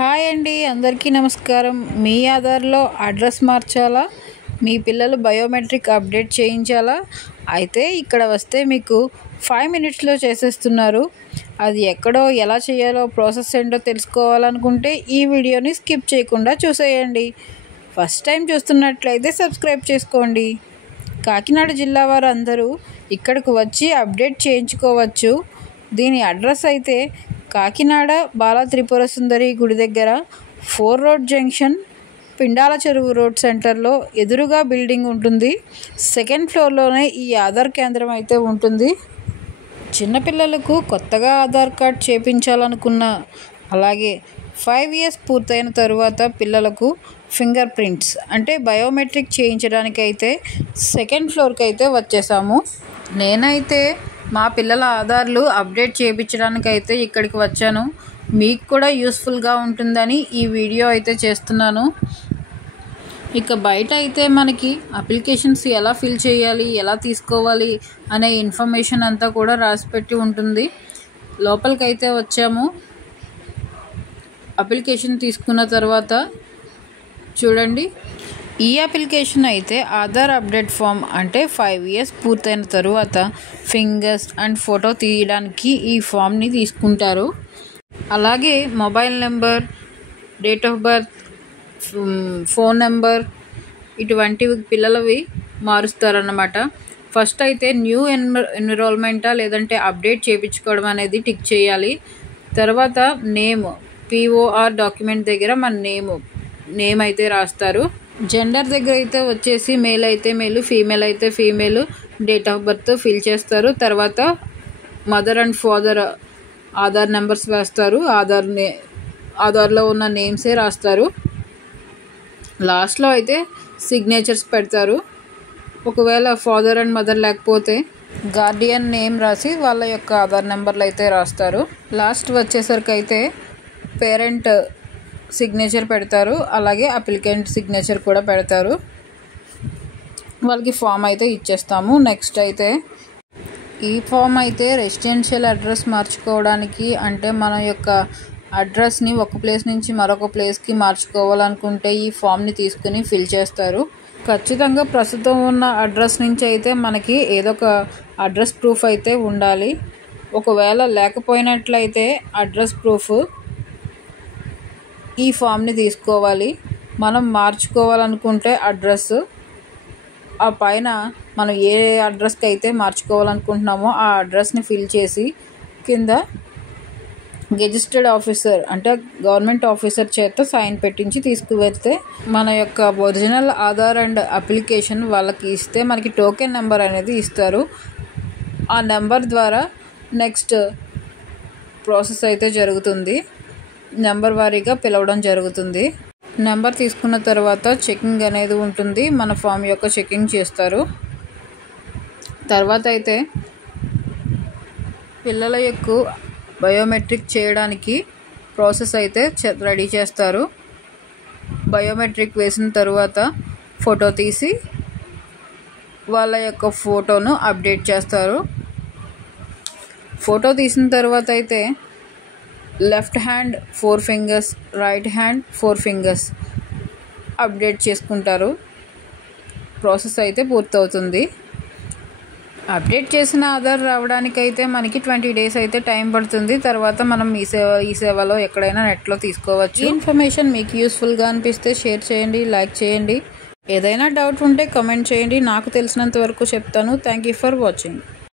Hi అండి, అందరికీ నమస్కారం. మీ ఆధార్లో అడ్రస్ మార్చాలా, మీ పిల్లలు బయోమెట్రిక్ అప్డేట్ చేయించాలా? అయితే ఇక్కడ వస్తే మీకు 5 మినిట్స్లో చేసేస్తున్నారు. అది ఎక్కడో ఎలా చేయాలో ప్రాసెస్ ఏంటో తెలుసుకోవాలనుకుంటే ఈ వీడియోని స్కిప్ చేయకుండా చూసేయండి. ఫస్ట్ టైం చూస్తున్నట్లయితే సబ్స్క్రైబ్ చేసుకోండి. కాకినాడ జిల్లా వారు అందరూ ఇక్కడికి వచ్చి అప్డేట్ చేయించుకోవచ్చు. దీని అడ్రస్ అయితే కాకినాడ బాలా త్రిపుర సుందరి గుడి దగ్గర 4 రోడ్ జంక్షన్, పిండాల చెరువు రోడ్ సెంటర్లో ఎదురుగా బిల్డింగ్ ఉంటుంది. సెకండ్ ఫ్లోర్లోనే ఈ ఆధార్ కేంద్రం అయితే ఉంటుంది. చిన్నపిల్లలకు కొత్తగా ఆధార్ కార్డ్ చేయించాలనుకున్న, అలాగే 5 ఇయర్స్ పూర్తయిన తరువాత పిల్లలకు ఫింగర్ ప్రింట్స్ అంటే బయోమెట్రిక్ చేయించడానికైతే సెకండ్ ఫ్లోర్కి అయితే వచ్చేసాము. నేనైతే మా పిల్లల ఆధార్లు అప్డేట్ చేయించడానికైతే ఇక్కడికి వచ్చాను. మీకు కూడా యూస్ఫుల్గా ఉంటుందని ఈ వీడియో అయితే చేస్తున్నాను. ఇక బయట అయితే మనకి అప్లికేషన్స్ ఎలా ఫిల్ చేయాలి, ఎలా తీసుకోవాలి అనే ఇన్ఫర్మేషన్ అంతా కూడా రాసిపెట్టి ఉంటుంది. లోపలికైతే వచ్చాము. అప్లికేషన్ తీసుకున్న తర్వాత చూడండి, ఈ అప్లికేషన్ అయితే ఆధార్ అప్డేట్ ఫామ్ అంటే 5 ఇయర్స్ పూర్తయిన తరువాత ఫింగర్స్ అండ్ ఫోటో తీయడానికి ఈ ఫామ్ని తీసుకుంటారు. అలాగే mobile number, date of birth, phone number ఇటువంటివి పిల్లలవి మారుస్తారన్నమాట. ఫస్ట్ అయితే న్యూ ఎన్రోల్మెంటా లేదంటే అప్డేట్ చేయించుకోవడం అనేది టిక్ చేయాలి. తర్వాత నేమ్, POR డాక్యుమెంట్ దగ్గర మన నేమ్ అయితే రాస్తారు. జెండర్ దగ్గర అయితే వచ్చేసి మేల్ అయితే మేల్, ఫీమేల్ అయితే female, date of birth fill చేస్తారు. తర్వాత mother and father Aadhaar numbers వేస్తారు. ఆధార్లో ఉన్న నేమ్సే రాస్తారు. లాస్ట్లో అయితే సిగ్నేచర్స్ పెడతారు. ఒకవేళ ఫాదర్ అండ్ మదర్ లేకపోతే గార్డియన్ నేమ్ రాసి వాళ్ళ యొక్క ఆధార్ నెంబర్లు అయితే రాస్తారు. లాస్ట్ వచ్చేసరికి అయితే పేరెంట్ సిగ్నేచర్ పెడతారు. అలాగే అప్లికెంట్ సిగ్నేచర్ కూడా పెడతారు. వాళ్ళకి ఫామ్ అయితే ఇచ్చేస్తాము. నెక్స్ట్ అయితే ఈ ఫామ్ అయితే రెసిడెన్షియల్ అడ్రస్ మార్చుకోవడానికి, అంటే మన యొక్క అడ్రస్ని ఒక ప్లేస్ నుంచి మరొక ప్లేస్కి మార్చుకోవాలనుకుంటే ఈ ఫామ్ని తీసుకుని ఫిల్ చేస్తారు. ఖచ్చితంగా ప్రస్తుతం ఉన్న అడ్రస్ నుంచి అయితే మనకి ఏదో ఒక అడ్రస్ ప్రూఫ్ అయితే ఉండాలి. ఒకవేళ లేకపోయినట్లయితే అడ్రస్ ప్రూఫ్ ఈ ఫామ్ని తీసుకోవాలి. మనం మార్చుకోవాలనుకుంటే అడ్రస్ ఆ పైన మనం ఏ అడ్రస్కి అయితే మార్చుకోవాలనుకుంటున్నామో ఆ అడ్రస్ని ఫిల్ చేసి కింద గెజిస్టర్డ్ ఆఫీసర్ అంటే గవర్నమెంట్ ఆఫీసర్ చేత సైన్ పెట్టించి తీసుకువెళ్తే మన యొక్క ఒరిజినల్ ఆధార్ అండ్ అప్లికేషన్ వాళ్ళకి ఇస్తే మనకి టోకెన్ నెంబర్ అనేది ఇస్తారు. ఆ నెంబర్ ద్వారా నెక్స్ట్ ప్రాసెస్ అయితే జరుగుతుంది. నెంబర్ వారీగా పిలవడం జరుగుతుంది. నెంబర్ తీసుకున్న తర్వాత చెకింగ్ అనేది ఉంటుంది. మన ఫామ్ యొక్క చెకింగ్ చేస్తారు. తర్వాత అయితే పిల్లల యొక్క బయోమెట్రిక్ చేయడానికి ప్రాసెస్ అయితే రెడీ చేస్తారు. బయోమెట్రిక్ వేసిన తర్వాత ఫోటో తీసి వాళ్ళ యొక్క ఫోటోను అప్డేట్ చేస్తారు. ఫోటో తీసిన తర్వాత అయితే left hand 4 fingers, right hand 4 fingers update చేసుకుంటారు. ప్రాసెస్ అయితే పూర్తవుతుంది. అప్డేట్ చేసిన ఆధార్ రావడానికైతే మనకి 20 డేస్ అయితే టైం పడుతుంది. తర్వాత మనం ఈ సేవలో ఎక్కడైనా నెట్లో తీసుకోవచ్చు. ఈ ఇన్ఫర్మేషన్ మీకు యూస్ఫుల్గా అనిపిస్తే షేర్ చేయండి, లైక్ చేయండి. ఏదైనా డౌట్ ఉంటే కమెంట్ చేయండి. నాకు తెలిసినంత వరకు చెప్తాను. Thank you for watching.